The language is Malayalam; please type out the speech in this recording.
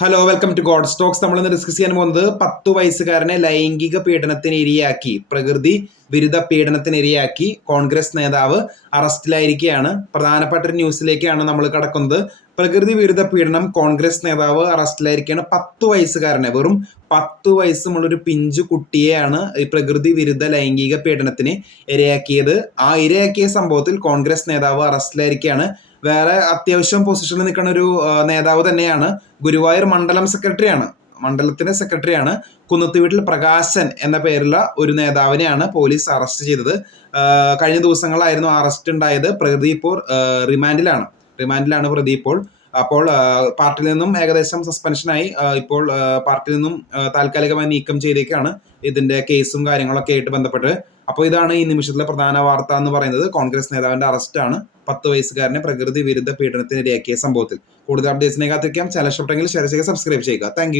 Hello, welcome to God Stocks. നമ്മൾ ഇന്ന് ഡിസ്കസ് ചെയ്യാൻ പോകുന്നത് 10 വയസ്സുകാരനെ ലൈംഗിക പീഡനത്തിന് ഇരയാക്കി, പ്രകൃതി വിരുദ്ധ പീഡനത്തിന് ഇരയാക്കി കോൺഗ്രസ് നേതാവ് അറസ്റ്റിലായിരിക്കുകയാണ്. പ്രധാനപ്പെട്ട ഒരു ന്യൂസിലേക്കാണ് നമ്മൾ കടക്കുന്നത്. പ്രകൃതി വിരുദ്ധ പീഡനം, കോൺഗ്രസ് നേതാവ് അറസ്റ്റിലായിരിക്കുകയാണ്. 10 വയസ്സുകാരനെ, വെറും 10 വയസ്സുമുള്ളൊരു പിഞ്ചു കുട്ടിയെയാണ് ഈ പ്രകൃതി വിരുദ്ധ ലൈംഗിക പീഡനത്തിന് ഇരയാക്കിയത്. ആ ഇരയാക്കിയ സംഭവത്തിൽ കോൺഗ്രസ് നേതാവ് അറസ്റ്റിലായിരിക്കുകയാണ്. വേറെ അത്യാവശ്യം പൊസിഷനിൽ നിൽക്കുന്ന ഒരു നേതാവ് തന്നെയാണ്. ഗുരുവായൂർ മണ്ഡലത്തിന്റെ സെക്രട്ടറിയാണ്. കുന്നത്തുവീട്ടിൽ പ്രകാശൻ എന്ന പേരുള്ള ഒരു നേതാവിനെയാണ് പോലീസ് അറസ്റ്റ് ചെയ്തത്. കഴിഞ്ഞ ദിവസങ്ങളായിരുന്നു അറസ്റ്റ് ഉണ്ടായത്. പ്രതി ഇപ്പോൾ റിമാൻഡിലാണ് പ്രതി ഇപ്പോൾ. അപ്പോൾ പാർട്ടിയിൽ നിന്നും ഏകദേശം സസ്പെൻഷനായി. ഇപ്പോൾ പാർട്ടിയിൽ നിന്നും താൽക്കാലികമായി നീക്കം ചെയ്തേക്കാണ്, ഇതിന്റെ കേസും കാര്യങ്ങളൊക്കെ ആയിട്ട് ബന്ധപ്പെട്ട്. അപ്പോൾ ഇതാണ് ഈ നിമിഷത്തിലെ പ്രധാന വാർത്ത എന്ന് പറയുന്നത്. കോൺഗ്രസ് നേതാവിന്റെ അറസ്റ്റാണ് 10 വയസ്സുകാരനെ പ്രകൃതി വിരുദ്ധ പീഡനത്തിന് ഇരയാക്കിയ സംഭവത്തിൽ. കൂടുതൽ അപ്ഡേറ്റ്സിനെ കാത്തിരിക്കാം. ചാനൽ ഇഷ്ടപ്പെട്ടെങ്കിൽ ഷെയർ ചെയ്യുക, സബ്സ്ക്രൈബ് ചെയ്യുക. താങ്ക്